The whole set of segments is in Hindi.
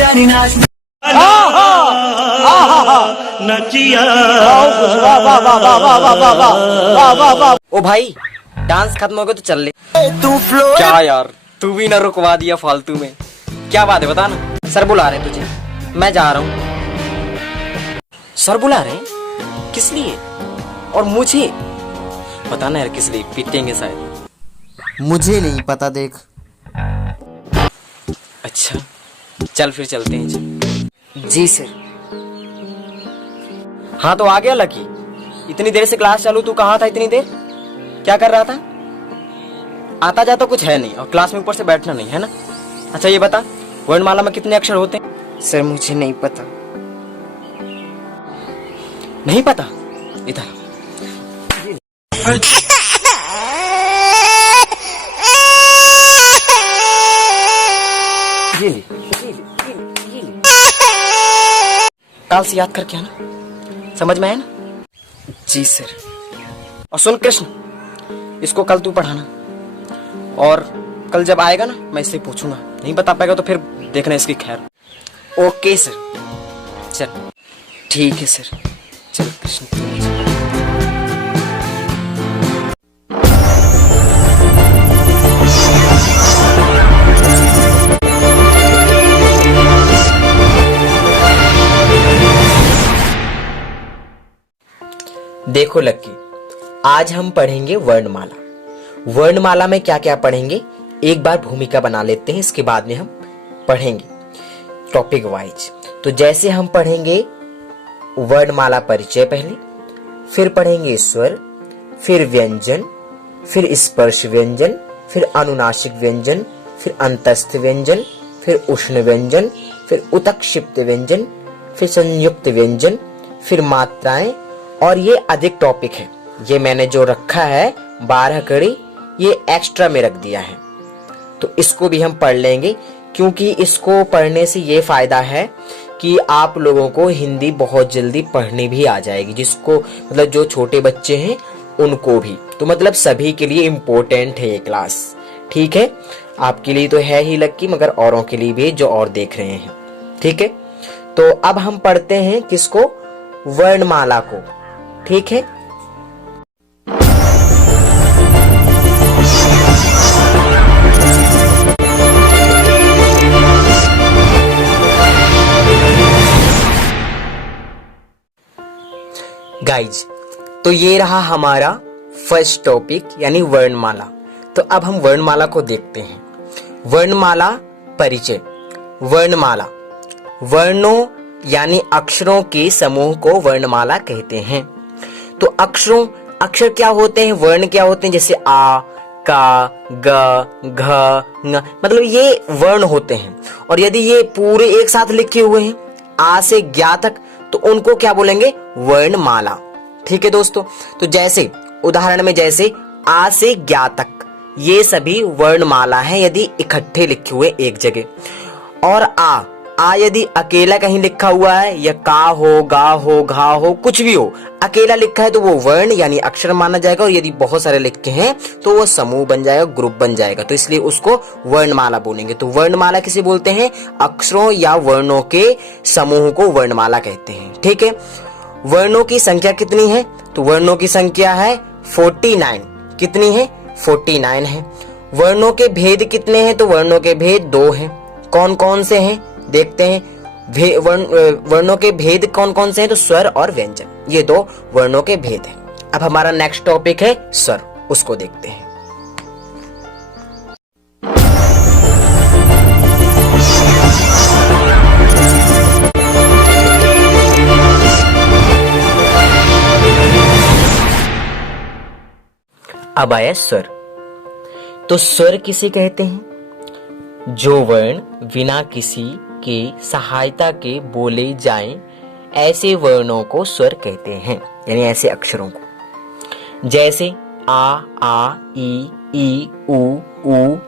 जानी नाच नचिया। ओ भाई डांस खत्म हो गया तो चल ले। तू फ्लो क्या यार तू भी ना रुकवा दिया फालतू में। क्या बात है बता ना। सर बुला रहे हैं तुझे, मैं जा रहा हूँ। सर बुला रहे हैं किस लिए? और मुझे पता ना यार किस लिए, पीटेंगे शायद। मुझे नहीं पता देख। अच्छा चल फिर चलते हैं जी। जी सर। हाँ तो आ गया लकी। इतनी देर से क्लास चालू, तू कहाँ था इतनी देर? क्या कर रहा था? आता जाता कुछ है नहीं और क्लास में ऊपर से बैठना नहीं है ना। अच्छा ये बता वर्णमाला में कितने अक्षर होते हैं? सर मुझे नहीं पता। नहीं पता? इधर ये ले। काल से याद करके आना, समझ में आया ना? जी सर। और सुन कृष्ण, इसको कल तू पढ़ाना और कल जब आएगा ना मैं इससे पूछूंगा, नहीं बता पाएगा तो फिर देखना इसकी खैर। Okay sir. चल ठीक है सर। चल कृष्ण। देखो लक्की, आज हम पढ़ेंगे वर्णमाला। वर्णमाला में क्या क्या पढ़ेंगे एक बार भूमिका बना लेते हैं, इसके बाद में हम पढ़ेंगे टॉपिक वाइज। तो जैसे हम पढ़ेंगे वर्णमाला परिचय पहले, फिर पढ़ेंगे स्वर, फिर व्यंजन, फिर स्पर्श व्यंजन, फिर अनुनासिक व्यंजन, फिर अंतस्थ व्यंजन, फिर उष्ण व्यंजन, फिर उत्क्षिप्त व्यंजन, फिर संयुक्त व्यंजन, फिर मात्राएं। और ये अधिक टॉपिक है, ये मैंने जो रखा है 12 कड़ी ये एक्स्ट्रा में रख दिया है, तो इसको भी हम पढ़ लेंगे। क्योंकि इसको पढ़ने से ये फायदा है कि आप लोगों को हिंदी बहुत जल्दी पढ़नी भी आ जाएगी, जिसको मतलब जो छोटे बच्चे हैं उनको भी, तो मतलब सभी के लिए इम्पोर्टेंट है ये क्लास। ठीक है, आपके लिए तो है ही लक्की, मगर औरों के लिए भी जो और देख रहे हैं। ठीक है, तो अब हम पढ़ते हैं किसको? वर्णमाला को। ठीक है, गाइज तो ये रहा हमारा फर्स्ट टॉपिक यानी वर्णमाला। तो अब हम वर्णमाला को देखते हैं। वर्णमाला परिचय। वर्णमाला वर्णों यानी अक्षरों के समूह को वर्णमाला कहते हैं। तो अक्षर क्या होते हैं, वर्ण क्या होते हैं? जैसे आ, का, ग, घ, ng, मतलब ये वर्ण होते हैं। और यदि ये पूरे एक साथ लिखे हुए हैं आ से ज्ञा तक, तो उनको क्या बोलेंगे? वर्णमाला। ठीक है दोस्तों, तो जैसे उदाहरण में जैसे आ से ज्ञा तक, ये सभी वर्णमाला हैं यदि इकट्ठे लिखे हुए एक जगह। और आ यदि अकेला कहीं लिखा हुआ है, या का हो, गा हो, घा हो, कुछ भी हो, अकेला लिखा है तो वो वर्ण यानी अक्षर माना जाएगा। और यदि बहुत सारे लिखे हैं तो वो समूह बन जाएगा, ग्रुप बन जाएगा, तो इसलिए उसको वर्णमाला बोलेंगे। तो वर्णमाला किसे बोलते हैं? अक्षरों या वर्णों के समूह को वर्णमाला कहते हैं। ठीक है, वर्णों की संख्या कितनी है? तो वर्णों की संख्या है 49। कितनी है? 49 है। वर्णों के भेद कितने हैं? तो वर्णों के भेद 2 हैं। कौन कौन से हैं देखते हैं। वर्णों के भेद कौन कौन से हैं? तो स्वर और व्यंजन, ये 2 वर्णों के भेद हैं। अब हमारा नेक्स्ट टॉपिक है स्वर, उसको देखते हैं। अब आया स्वर। तो स्वर किसे कहते हैं? जो वर्ण बिना किसी के सहायता के बोले जाएं, ऐसे वर्णों को स्वर कहते हैं, यानी ऐसे अक्षरों को। जैसे आ, ई, उ,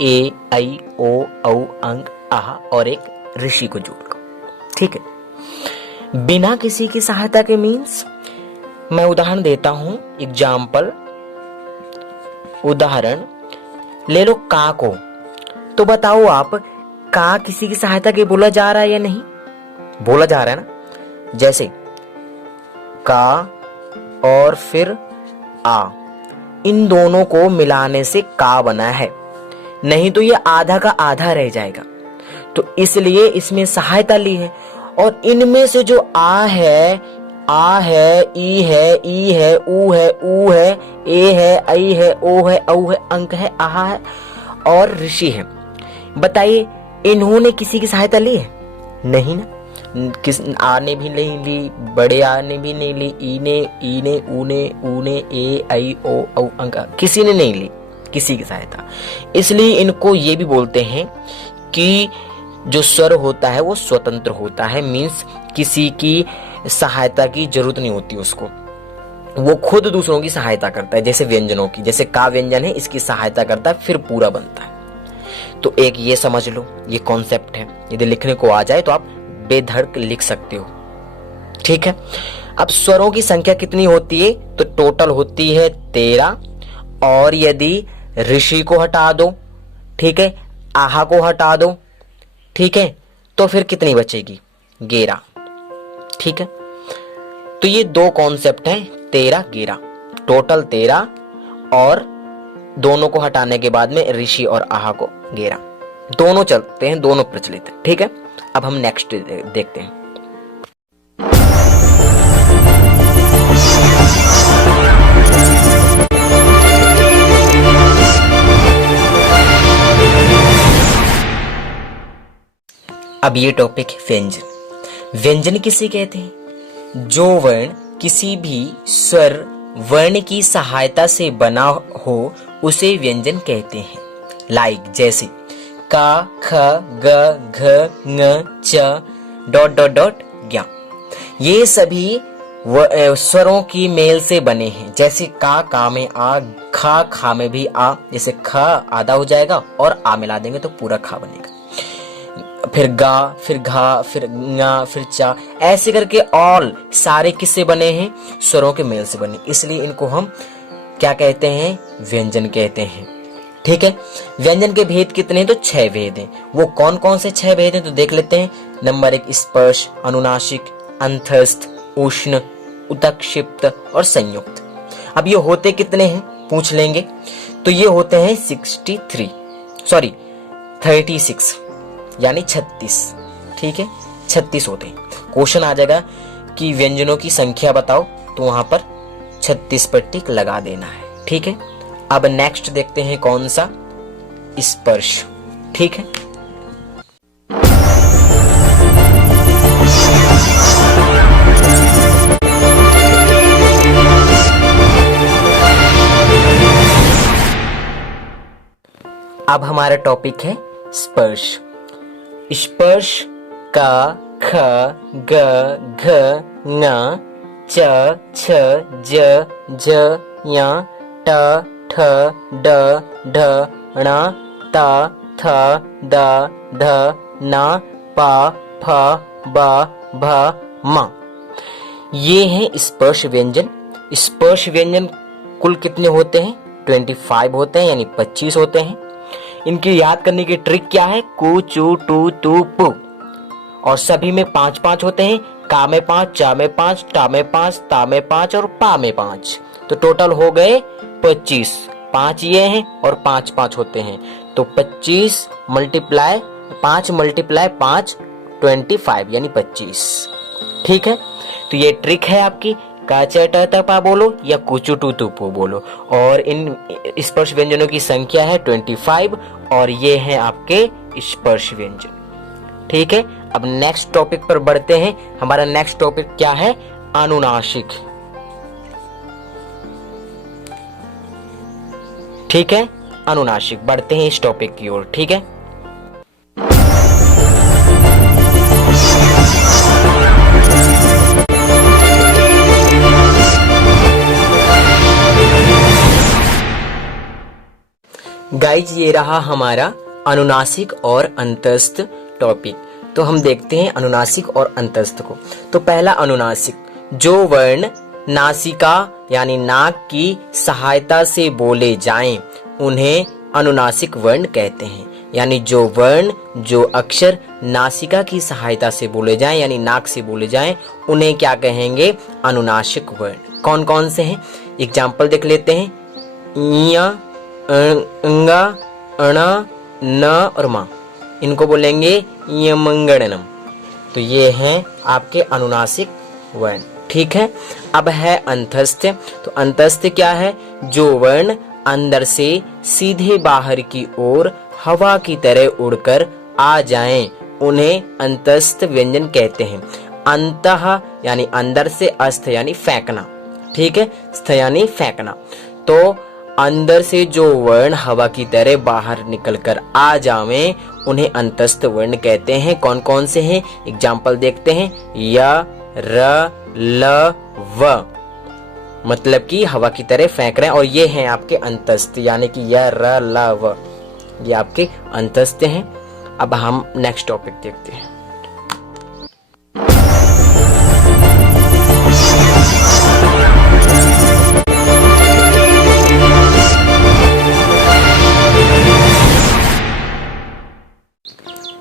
ए, ऐ, ओ, औ, अंग, आह और एक ऋषि को जोड़कर। ठीक है, बिना किसी की सहायता के मीन्स, मैं उदाहरण देता हूं, एग्जाम्पल, उदाहरण ले लो का को। तो बताओ आप का किसी की सहायता के बोला जा रहा है या नहीं? बोला जा रहा है ना। जैसे का और फिर आ, इन दोनों को मिलाने से का बना है, नहीं तो ये आधा का आधा रह जाएगा। तो इसलिए इसमें सहायता ली है। और इनमें से जो आ है, ई है, ई है, ऊ है, ऊ है, ए है, आई है, ओ है, औ है, अंक है, आहा है और ऋषि है। बताइए इन्होंने किसी की सहायता ली है? नहीं ना। किस आ ने भी नहीं ली, बड़े आ ने भी नहीं ली, ई ने, ऊ ने, ए, आई, ओ, औ, अंक, किसी ने नहीं ली किसी की सहायता। इसलिए इनको ये भी बोलते हैं कि जो स्वर होता है वो स्वतंत्र होता है, मीन्स किसी की सहायता की जरूरत नहीं होती उसको, वो खुद दूसरों की सहायता करता है। जैसे व्यंजनों की, जैसे का व्यंजन है, इसकी सहायता करता है फिर पूरा बनता है। तो एक ये समझ लो, ये कॉन्सेप्ट है। यदि लिखने को आ जाए तो आप बेधड़क लिख सकते हो, ठीक है। अब स्वरों की संख्या कितनी होती है? तो टोटल होती है 13। और यदि ऋषि को हटा दो, ठीक है, आहा को हटा दो, ठीक है, तो फिर कितनी बचेगी? 11, ठीक है। तो ये दो कॉन्सेप्ट हैं, 13, 11, टोटल 13 और दोनों को हटाने के बाद में ऋषि और आहा को 11, दोनों चलते हैं, दोनों प्रचलित है, ठीक है। अब हम नेक्स्ट देखते हैं। अब ये टॉपिक है व्यंजन। व्यंजन किसे कहते हैं? जो वर्ण किसी भी स्वर वर्ण की सहायता से बना हो उसे व्यंजन कहते हैं। लाइक जैसे का, ख, ग, घ, ङ, च, डॉट डॉट डॉट, ज्ञ। ये सभी स्वरों की मेल से बने हैं। जैसे का में आ, खा में भी आ, जैसे ख आधा हो जाएगा और आ मिला देंगे तो पूरा खा बनेगा। फिर गा, फिर घा, फिर ङा, फिर चा, ऐसे करके ऑल सारे किससे बने हैं? स्वरों के मेल से बने। इसलिए इनको हम क्या कहते हैं? व्यंजन कहते हैं, ठीक है। व्यंजन के भेद कितने हैं? तो 6 भेद हैं। वो कौन कौन से 6 भेद हैं तो देख लेते हैं। नंबर 1 स्पर्श, अनुनासिक, अंतस्थ, उष्ण, उत्क्षिप्त और संयुक्त। अब ये होते कितने हैं पूछ लेंगे, तो ये होते हैं 36 यानी 36, ठीक है, 36 होते हैं। क्वेश्चन आ जाएगा कि व्यंजनों की संख्या बताओ, तो वहां पर 36 पर टिक लगा देना है, ठीक है। अब नेक्स्ट देखते हैं कौन सा? स्पर्श, ठीक है। अब हमारा टॉपिक है स्पर्श। स्पर्श का, ख, ग, घ, ङ, च, छ, ज, झ, ञ, ट, ठ, ड, ढ, ण, त, थ, द, ध, न, प, फ, ब, भ, म। ये हैं स्पर्श व्यंजन। स्पर्श व्यंजन कुल कितने होते हैं? 25 होते हैं, यानी 25 होते हैं। इनकी याद करने की ट्रिक क्या है? कु, चू, टू, तू, पू। और सभी में 5-5 होते हैं। का में 5, चा में 5, टा में 5, ता में 5 और पा में 5। तो टोटल हो गए 25। 5 ये हैं और 5-5 होते हैं। तो 25 मल्टीप्लाई 5 मल्टीप्लाई 5 25 यानी 25, ठीक है। तो ये ट्रिक है आपकी। का, च, ट, त, पा बोलो या कुचु टू तू पू बोलो। और इन स्पर्श व्यंजनों की संख्या है 25 और ये हैं आपके स्पर्श व्यंजन, ठीक है। अब नेक्स्ट टॉपिक पर बढ़ते हैं। हमारा नेक्स्ट टॉपिक क्या है? अनुनासिक, ठीक है। अनुनासिक, बढ़ते हैं इस टॉपिक की ओर, ठीक है। गाइज ये रहा हमारा अनुनासिक और अंतस्थ टॉपिक। तो हम देखते हैं अनुनासिक और अंतस्थ को। तो पहला अनुनासिक, जो वर्ण नासिका यानी नाक की सहायता से बोले जाएं उन्हें अनुनासिक वर्ण कहते हैं। यानी जो वर्ण, जो अक्षर नासिका की सहायता से बोले जाएं यानी नाक से बोले जाएं, उन्हें क्या कहेंगे? अनुनासिक वर्ण। कौन कौन से हैं? एग्जाम्पल देख लेते हैं। य, अंगा, अण, न और मा, इनको बोलेंगे यमंगणनम। तो ये हैं आपके अनुनासिक वर्ण। ठीक है। अब है अंतस्थ। तो अंतस्थ क्या है? जो वर्ण अंदर से सीधे बाहर की ओर हवा की तरह उड़कर आ जाएं, उन्हें अंतस्थ व्यंजन कहते हैं। अंतः यानी अंदर से, अस्थ यानी फेंकना। ठीक है। स्थ यानी फेंकना। तो अंदर से जो वर्ण हवा की तरह बाहर निकलकर आ जावें, उन्हें अंतस्थ वर्ण कहते हैं। कौन कौन से हैं? एग्जाम्पल देखते हैं। य, र, ल, व, मतलब कि हवा की तरह फेंक रहे हैं, और ये हैं आपके अंतस्थ, यानी कि य, र, ल, व, ये आपके अंतस्थ हैं। अब हम नेक्स्ट टॉपिक देखते हैं।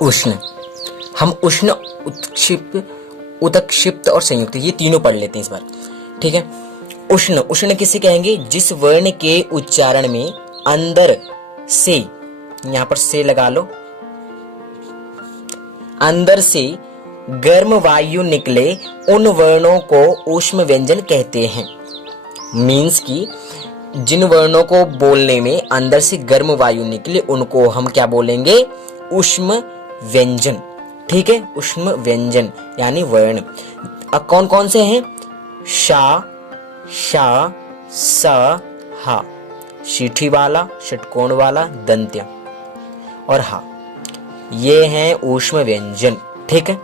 उष्ण। हम उष्ण, उत्क्षिप्त, उत्क्षिप्त और संयुक्त, ये तीनों पढ़ लेते हैं इस बार। ठीक है। उष्ण, उष्ण किसे कहेंगे? जिस वर्ण के उच्चारण में अंदर से, यहां पर से लगा लो, अंदर से गर्म वायु निकले, उन वर्णों को ऊष्म व्यंजन कहते हैं। मीन्स कि जिन वर्णों को बोलने में अंदर से गर्म वायु निकले, उनको हम क्या बोलेंगे? ऊष्म व्यंजन। ठीक है। ऊष्म व्यंजन यानी वर्ण। अब कौन कौन से हैं? शा, शा, स, हा, शीठी वाला, षटकोण वाला, दंत्य और हा, ये हैं ऊष्म व्यंजन। ठीक है।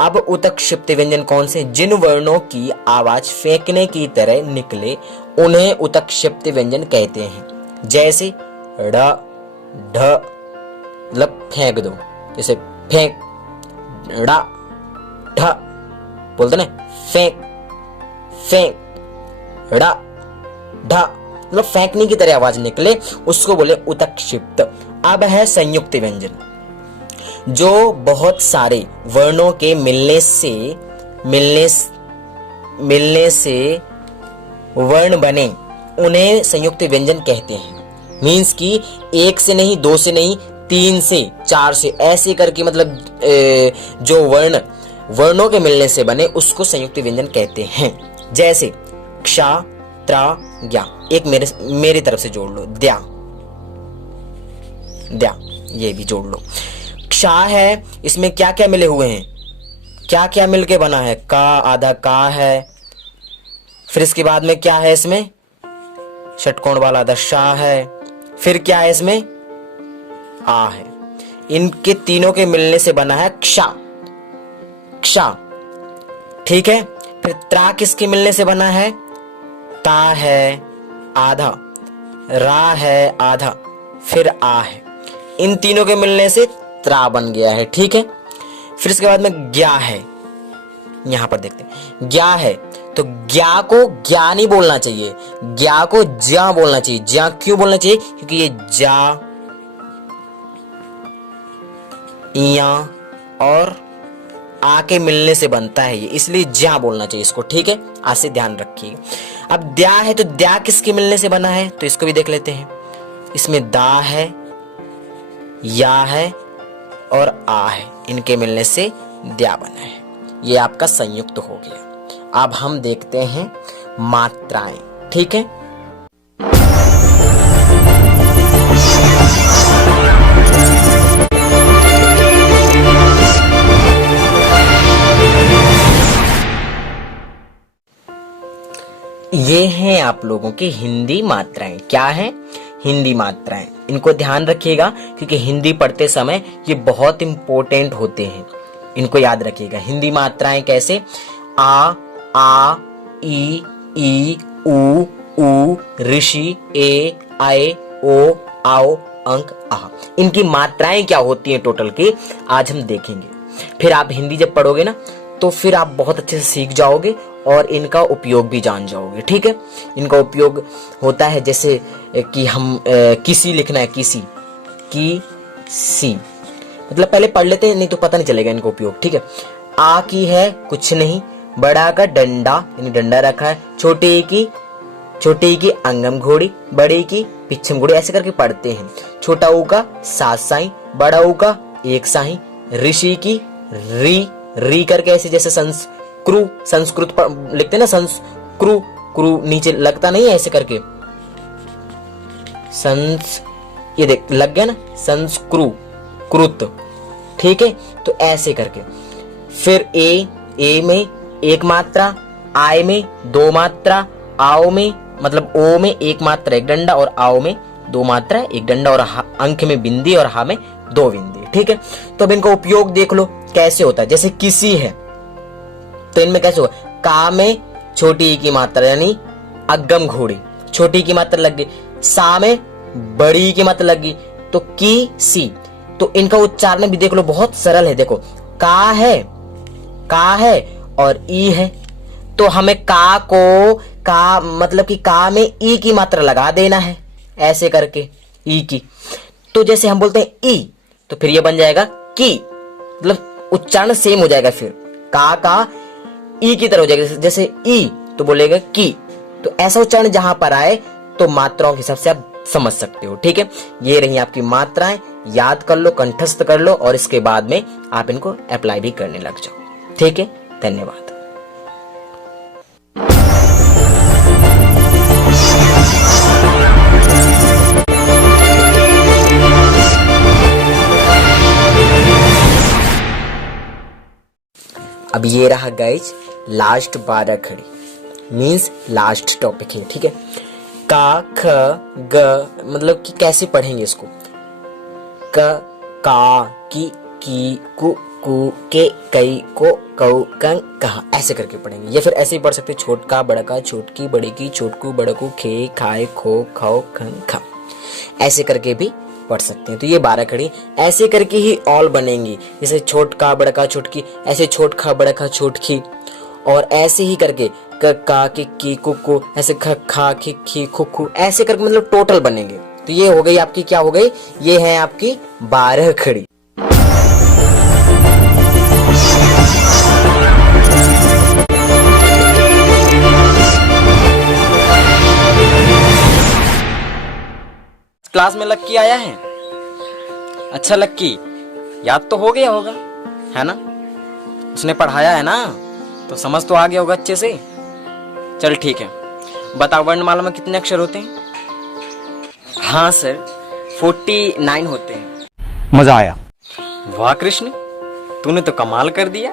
अब उत्क्षिप्त व्यंजन कौन से? जिन वर्णों की आवाज फेंकने की तरह निकले, उन्हें उत्क्षिप्त व्यंजन कहते हैं। जैसे ड, ढ, मतलब फेंक दो, जैसे फेंक, ड़ा, ढ, बोलते ना, फेंक, फेंक, ड़ा, ढ, मतलब फेंकने की तरह आवाज निकले, उसको बोले उत्क्षिप्त। अब है संयुक्त व्यंजन। जो बहुत सारे वर्णों के मिलने से वर्ण बने, उन्हें संयुक्त व्यंजन कहते हैं। मीन्स कि एक से नहीं, दो से नहीं, तीन से, चार से, ऐसे करके, मतलब जो वर्णों के मिलने से बने, उसको संयुक्त व्यंजन कहते हैं। जैसे क्ष, त्रा, ज्ञा। एक मेरी तरफ से जोड़ लो, द्या, द्या, ये भी जोड़ लो। क्ष है, इसमें क्या क्या मिले हुए हैं? क्या क्या मिलके बना है? का, आधा का है। फिर इसके बाद में क्या है? इसमें षटकोण वाला आधा शा है। फिर क्या है? इसमें आ है। इनके तीनों के मिलने से बना हैक्षा,क्षा। ठीक है। फिर त्रा किसके मिलने से बना है? ता है, आधा, रा है, आधा, फिर आ है। इन तीनों के मिलने से त्रा बन गया है। ठीक है। फिर इसके बाद में ज्ञा है, यहां पर देखते हैं। ज्ञा है तो ज्ञा को ज्ञा नहीं बोलना चाहिए, ज्ञा को ज्या बोलना चाहिए। ज्या क्यों बोलना चाहिए? क्योंकि ये जा, या और आ के मिलने से बनता है ये, इसलिए ज्या बोलना चाहिए इसको। ठीक है। आज से ध्यान रखिएगा। अब द्या है तो द्या किसके मिलने से बना है? तो इसको भी देख लेते हैं। इसमें दा है, या है और आ है, इनके मिलने से द्या बना है। ये आपका संयुक्त हो गया। अब हम देखते हैं मात्राएं। ठीक है। ये हैं आप लोगों की हिंदी मात्राएं। क्या है? हिंदी मात्राएं। इनको ध्यान रखिएगा क्योंकि हिंदी पढ़ते समय ये बहुत इंपॉर्टेंट होते हैं, इनको याद रखिएगा। हिंदी मात्राएं कैसे? आ, ई, उ, ऋषि, ए, आए, ओ, आओ, अंक, आ। इनकी मात्राएं क्या होती हैं टोटल की, आज हम देखेंगे। फिर आप हिंदी जब पढ़ोगे ना तो फिर आप बहुत अच्छे से सीख जाओगे और इनका उपयोग भी जान जाओगे। ठीक है। इनका उपयोग होता है जैसे कि हम किसी लिखना है, किसी, की, सी, मतलब पहले पढ़ लेते हैं, नहीं तो पता नहीं चलेगा इनका उपयोग। ठीक है, आ की है कुछ नहीं, बड़ा का डंडा यानी डंडा रखा है, छोटे की अंगम घोड़ी, बड़े की पिछम घोड़ी, ऐसे करके पढ़ते हैं। छोटा ऊ का सात साई, बड़ा ऊ का एक साई, ऋषि की री करके ऐसे जैसे संस्कृत लिखते हैं ना, क्रू नीचे लगता नहीं है ऐसे करके, ये देख लग गया ना, कृत। ठीक है, तो ऐसे करके। फिर ए में एक मात्रा, आय में दो मात्रा, आओ में मतलब ओ में एक मात्रा एक डंडा और आओ में दो मात्रा एक डंडा और अंक में बिंदी और हा में दो बिंदी। ठीक है, तो अब इनका उपयोग देख लो कैसे होता है। जैसे किसी है तो इनमें कैसे होगा, का में छोटी की मात्रा यानी अगम घोड़ी, छोटी की मात्रा लग गई, सा में बड़ी की मात्रा लग गई, तो की सी। तो इनका उच्चारण भी देख लो बहुत सरल है। देखो का है और ई है, तो हमें का मतलब कि का में ई की मात्रा लगा देना है ऐसे करके, ई की। तो जैसे हम बोलते हैं ई, तो फिर ये बन जाएगा की, मतलब उच्चारण सेम हो जाएगा। फिर का ई की तरह हो जाएगा, जैसे ई तो बोलेगा की। तो ऐसा उच्चारण जहां पर आए तो मात्राओं के हिसाब से आप समझ सकते हो। ठीक है, ये रही आपकी मात्राएं, याद कर लो, कंठस्थ कर लो और इसके बाद में आप इनको अप्लाई भी करने लग जाओ। ठीक है, धन्यवाद। अब ये रहा गाइज लास्ट 12 खड़ी, मीन्स लास्ट टॉपिक है। ठीक है, का ख ग मतलब कि कैसे पढ़ेंगे इसको, का की कु के कई को कऊ कंग कहा, ऐसे करके पढ़ेंगे। या फिर ऐसे ही पढ़ सकते, छोट का बड़ा का, छोटकी बड़े की, छोटकू बड़कू, खे खाए खो खाओ खंग खा, ऐसे करके भी पढ़ सकते हैं। तो ये 12 खड़ी ऐसे करके ही ऑल बनेंगी, जैसे छोट का बड़ा का छोटकी, ऐसे छोट खा बड़ा खा छोटकी, और ऐसे ही करके का की कुकु, ऐसे ख खा खी खुखू, ऐसे करके मतलब टोटल बनेंगे। तो ये हो गई आपकी, क्या हो गई, ये है आपकी 12 खड़ी। क्लास में लक्की आया है? अच्छा लक्की, याद तो हो गया होगा है ना, उसने पढ़ाया है ना, तो समझ तो आ गया होगा अच्छे से। चल ठीक है, बता वर्णमाला में कितने अक्षर होते हैं? हाँ सर, 49 होते हैं। मजा आया। वाह कृष्ण, तूने तो कमाल कर दिया,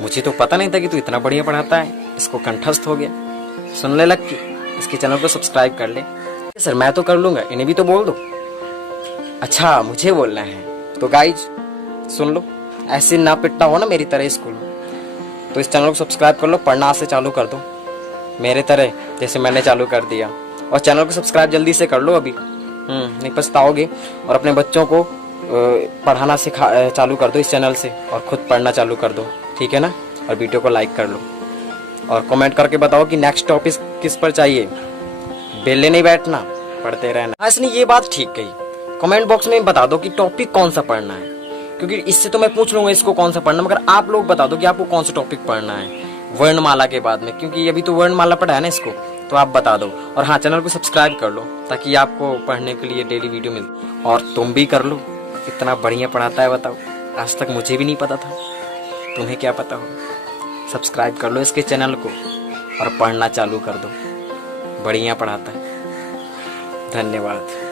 मुझे तो पता नहीं था कि तू इतना बढ़िया पढ़ाता है। इसको कंठस्थ हो गया। सुन ले लक्की, इसके चैनल को सब्सक्राइब कर ले। सर मैं तो कर लूंगा, इन्हें भी तो बोल दो। अच्छा मुझे बोलना है, तो गाइज सुन लो, ऐसे ना पिटना हो ना मेरी तरह स्कूल में, तो इस चैनल को सब्सक्राइब कर लो, पढ़ना आज से चालू कर दो मेरे तरह, जैसे मैंने चालू कर दिया। और चैनल को सब्सक्राइब जल्दी से कर लो अभी, नहीं पछताओगे। और अपने बच्चों को पढ़ाना चालू कर दो इस चैनल से, और खुद पढ़ना चालू कर दो, ठीक है ना। और वीडियो को लाइक कर लो और कमेंट करके बताओ कि नेक्स्ट टॉपिक किस पर चाहिए। बेले नहीं बैठना, पढ़ते रहना। इसने ये बात ठीक कही, कमेंट बॉक्स में बता दो कि टॉपिक कौन सा पढ़ना है, क्योंकि इससे तो मैं पूछ लूंगा इसको कौन सा पढ़ना, मगर आप लोग बता दो कि आपको कौन सा टॉपिक पढ़ना है वर्णमाला के बाद में, क्योंकि अभी तो वर्णमाला पढ़ा है ना इसको, तो आप बता दो। और हाँ, चैनल को सब्सक्राइब कर लो ताकि आपको पढ़ने के लिए डेली वीडियो मिले। और तुम भी कर लो, इतना बढ़िया पढ़ाता है बताओ, आज तक मुझे भी नहीं पता था, तुम्हें क्या पता हो। सब्सक्राइब कर लो इसके चैनल को और पढ़ना चालू कर दो, बढ़िया पढ़ाता है। धन्यवाद।